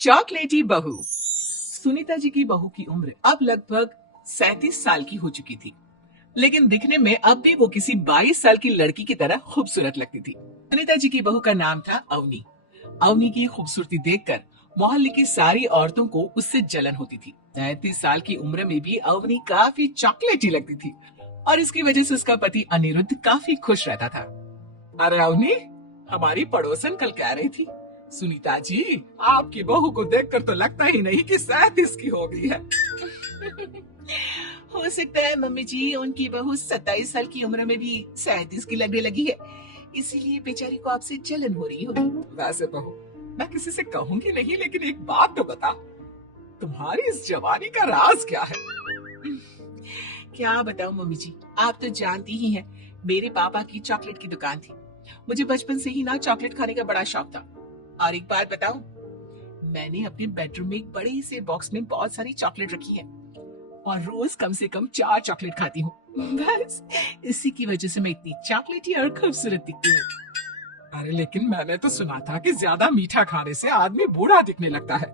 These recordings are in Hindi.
चॉकलेटी बहू। सुनीता जी की बहू की उम्र अब लगभग 37 साल की हो चुकी थी, लेकिन दिखने में अब भी वो किसी 22 साल की लड़की की तरह खूबसूरत लगती थी। सुनीता जी की बहू का नाम था अवनी। अवनी की खूबसूरती देखकर मोहल्ले की सारी औरतों को उससे जलन होती थी। 37 साल की उम्र में भी अवनी काफी चॉकलेटी लगती थी और इसकी वजह से उसका पति अनिरुद्ध काफी खुश रहता था। अरे अवनी, हमारी पड़ोसन कल कह रही थी, सुनीता जी आपकी बहू को देखकर तो लगता ही नहीं कि 37 की हो गई है। हो सकता है मम्मी जी उनकी बहू 27 साल की उम्र में भी 37 की लगने लगी है, इसीलिए बेचारी को आपसे जलन हो रही होगी। वैसे बहू मैं किसी से कहूंगी नहीं, लेकिन एक बात तो बता, तुम्हारी इस जवानी का राज क्या है? क्या बताऊं मम्मी जी, आप तो जानती ही हैं, मेरे पापा की चॉकलेट की दुकान थी। मुझे बचपन से ही ना चॉकलेट खाने का बड़ा शौक था। और एक बात बताऊं, मैंने अपने बेडरूम में एक बड़े से बॉक्स में बहुत सारी चॉकलेट रखी है और रोज कम से कम 4 चॉकलेट खाती हूँ। बस इसी की वजह से मैं इतनी चॉकलेटी और खूबसूरत दिखती हूँ। अरे लेकिन मैंने तो सुना था कि ज्यादा मीठा खाने से आदमी बूढ़ा दिखने लगता है।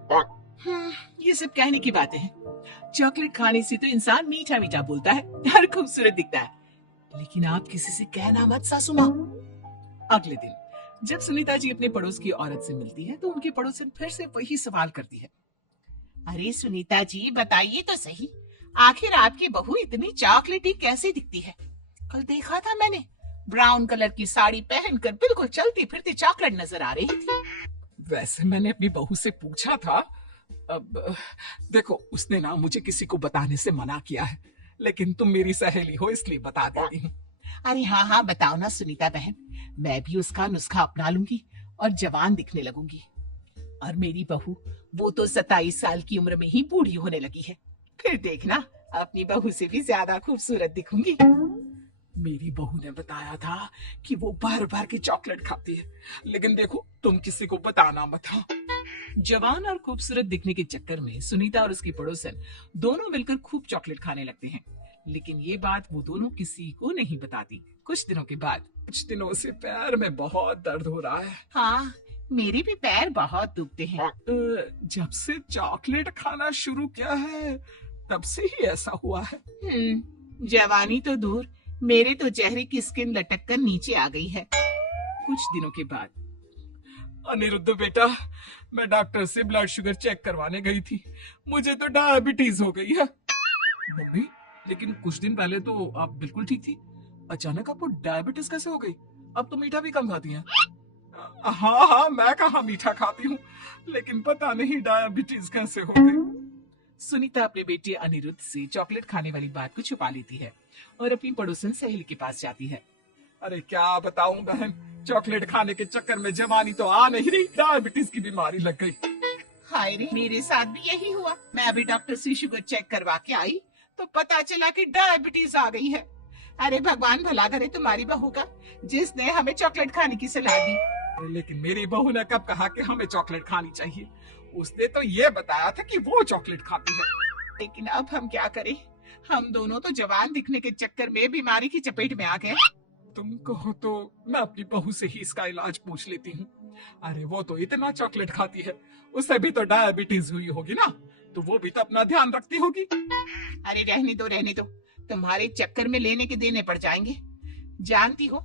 ये सब कहने की बातें हैं। चॉकलेट खाने से तो इंसान मीठा मीठा बोलता है और खूबसूरत दिखता है, लेकिन आप किसी से कहना मत सासू माँ। अगले दिन जब सुनीता जी अपने पड़ोस की औरत से मिलती है तो उनकी पड़ोसन फिर से वही सवाल करती है। अरे सुनीता जी बताइए तो सही, आखिर आपकी बहू इतनी चॉकलेटी कैसे दिखती है? कल देखा था मैंने, ब्राउन कलर की साड़ी पहनकर बिल्कुल चलती फिरती चॉकलेट नजर आ रही थी। वैसे मैंने अपनी बहू से पूछा था। अब देखो, उसने ना मुझे किसी को बताने से मना किया है, लेकिन तुम मेरी सहेली हो इसलिए बता देती हूँ। अरे हाँ हाँ बताओ ना सुनीता बहन, मैं भी उसका नुस्खा अपना लूंगी और जवान दिखने लगूंगी। और मेरी बहू वो तो 27 साल की उम्र में ही बूढ़ी होने लगी है, फिर देखना अपनी बहू से भी ज्यादा खूबसूरत दिखूंगी। मेरी बहू ने बताया था कि वो बार बार की चॉकलेट खाती है, लेकिन देखो तुम किसी को बताना मत। हाँ। जवान और खूबसूरत दिखने के चक्कर में सुनीता और उसकी पड़ोसन दोनों मिलकर खूब चॉकलेट खाने लगते हैं, लेकिन ये बात वो दोनों किसी को नहीं बताती। कुछ दिनों के बाद, कुछ दिनों से पैर में बहुत दर्द हो रहा है। हाँ, मेरे भी पैर बहुत दुखते हैं। जब से चॉकलेट खाना शुरू किया है तब से ही ऐसा हुआ है। जवानी तो दूर, मेरे तो चेहरे की स्किन लटक कर नीचे आ गई है। कुछ दिनों के बाद, अनिरुद्ध बेटा, मैं डॉक्टर से ब्लड शुगर चेक करवाने गई थी, मुझे तो डायबिटीज हो गई है। मम्मी, लेकिन कुछ दिन पहले तो आप बिल्कुल ठीक थी, अचानक आपको डायबिटीज कैसे हो गई? अब तो मीठा भी कम खाती हैं। हाँ हाँ, मैं कहाँ मीठा खाती हूँ, लेकिन पता नहीं डायबिटीज कैसे हो गई। सुनीता अपने बेटे अनिरुद्ध से चॉकलेट खाने वाली बात को छुपा लेती है और अपनी पड़ोसन सहेली के पास जाती है। अरे क्या बताऊं बहन, चॉकलेट खाने के चक्कर में जवानी तो आ नहीं रही, डायबिटीज की बीमारी लग गई। हाय रे, मेरे साथ भी यही हुआ। मैं अभी डॉक्टर से शुगर चेक करवा के आई तो पता चला कि डायबिटीज आ गई है। अरे भगवान भला करे तुम्हारी बहू का, जिसने हमें चॉकलेट खाने की सलाह दी। लेकिन मेरी बहू ने कब कहा कि हमें चॉकलेट खानी चाहिए? उसने तो ये बताया था कि वो चॉकलेट खाती है। लेकिन अब हम क्या करें, हम दोनों तो जवान दिखने के चक्कर में बीमारी की चपेट में आ गए। तुम कहो तो मैं अपनी बहू से ही इसका इलाज पूछ लेती हूँ। अरे वो तो इतना चॉकलेट खाती है, उसे भी तो डायबिटीज हुई होगी ना, तो वो भी तो अपना ध्यान रखती होगी। अरे रहने दो, तुम्हारे चक्कर में लेने के देने पड़ जाएंगे। जानती हो,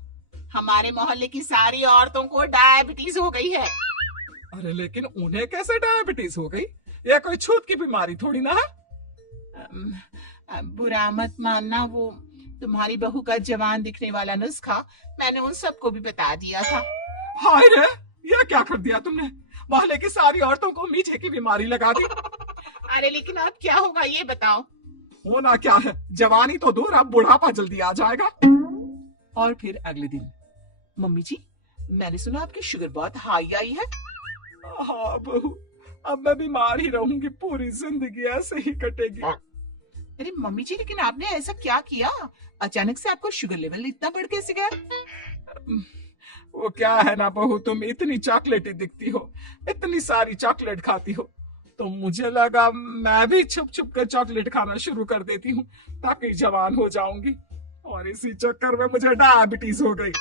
हमारे मोहल्ले की सारी औरतों को डायबिटीज हो गई है। अरे लेकिन उन्हें कैसे डायबिटीज हो गई? यह कोई छूत की बीमारी थोड़ी ना है। बुरा मत मानना, वो तुम्हारी बहू का जवान दिखने वाला नुस्खा मैंने उन सबको भी बता दिया था। हाय रे, यह क्या कर दिया तुमने? मोहल्ले की सारी औरतों को मीठे की बीमारी लगा दी। अरे लेकिन अब क्या होगा ये बताओ। होना क्या है, जवानी तो दूर, अब बुढ़ापा जल्दी आ जाएगा। और फिर अगले दिन, मम्मी जी मैंने सुना आपकी शुगर बहुत हाई आई है। हाँ बहू, अब मैं बीमार ही रहूंगी, पूरी जिंदगी ऐसे ही कटेगी। अरे मम्मी जी, लेकिन आपने ऐसा क्या किया, अचानक से आपको शुगर लेवल इतना बढ़ कैसे गया? वो क्या है ना बहू, तुम इतनी चॉकलेटी दिखती हो, इतनी सारी चॉकलेट खाती हो, तो मुझे लगा मैं भी छुप छुप कर चॉकलेट खाना शुरू कर देती हूँ ताकि जवान हो जाऊंगी, और इसी चक्कर में मुझे डायबिटीज हो गई।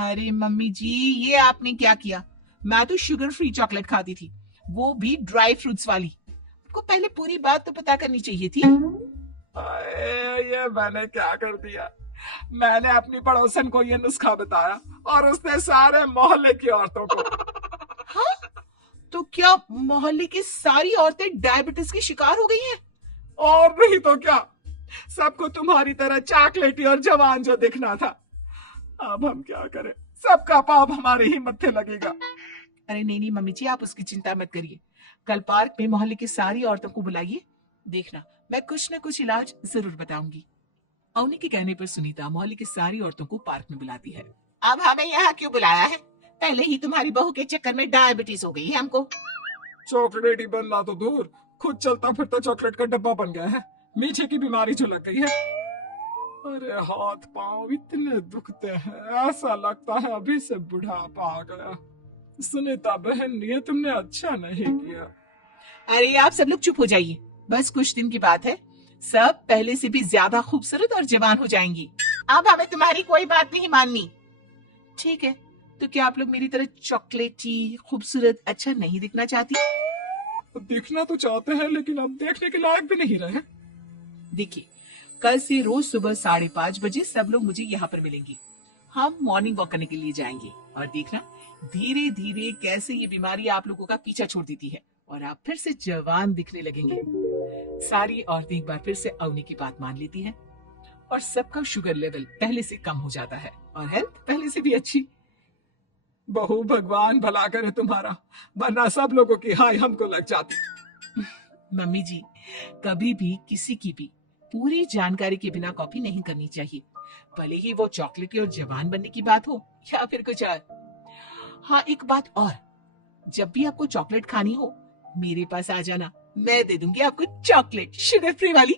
अरे मम्मी जी, ये आपने क्या किया? मैं तो शुगर फ्री चॉकलेट खाती थी, वो भी ड्राई फ्रूट्स वाली। आपको पहले पूरी बात तो पता करनी चाहिए थी। ये मैंने क्या कर दिया। मैंने अपनी पड़ोसन को ये नुस्खा बताया और उसने सारे मोहल्ले की औरतों को। हाँ, तो क्या मोहल्ले की सारी औरतें डायबिटीज की शिकार हो गई हैं? और नहीं तो क्या, सबको तुम्हारी तरह चॉकलेटी और जवान जो दिखना था। अब हम क्या करें, सबका पाप हमारे ही मत्थे लगेगा। अरे नहीं नहीं मम्मी जी, आप उसकी चिंता मत करिए। कल पार्क में मोहल्ले की सारी औरतों को बुलाइए, देखना मैं कुछ न कुछ इलाज जरूर बताऊंगी। अवनी के कहने पर सुनीता मोहल्ले की सारी औरतों को पार्क में बुलाती है। अब हमें यहाँ क्यों बुलाया है? पहले ही तुम्हारी बहू के चक्कर में डायबिटीज हो गई है हमको। चॉकलेट ही बनना तो दूर, खुद चलता फिरता चॉकलेट का डब्बा बन गया है। मीठे की बीमारी जो लग गई है। अरे हाथ पांव इतने दुखते हैं, ऐसा लगता है अभी से बुढ़ापा आ गया। सुनीता बहन, ये तुमने अच्छा नहीं किया। अरे आप सब लोग चुप हो जाइए, बस कुछ दिन की बात है, सब पहले से भी ज्यादा खूबसूरत और जवान हो जाएंगी। अब हमें तुम्हारी कोई बात नहीं माननी। ठीक है, तो क्या आप लोग मेरी तरह चॉकलेटी खूबसूरत अच्छा नहीं दिखना चाहती? दिखना तो चाहते हैं, लेकिन अब देखने के लायक भी नहीं रहे। देखिए, कल से रोज सुबह 5:30 बजे सब लोग मुझे यहाँ पर मिलेंगे। हम मॉर्निंग वॉक करने के लिए जाएंगे और देखना धीरे धीरे कैसे ये बीमारी आप लोगों का पीछा छोड़ देती है और आप फिर से जवान दिखने लगेंगे। सारी औरतें एक बार फिर से अवनी की बात मान लेती हैं और सबका शुगर लेवल पहले से कम हो जाता है और हेल्थ पहले से भी अच्छी। बहू, भगवान भला करे तुम्हारा, वरना सब लोगों की हाय हमको लग जाती। मम्मी जी, कभी भी किसी की भी पूरी जानकारी के बिना कॉपी नहीं करनी चाहिए, भले ही वो चॉकलेटी और जवान बनने की बात हो या फिर कुछ और। हाँ, एक बात और, जब भी आपको चॉकलेट खानी हो मेरे पास आ जाना, मैं दे दूंगी आपको चॉकलेट शुगर फ्री वाली।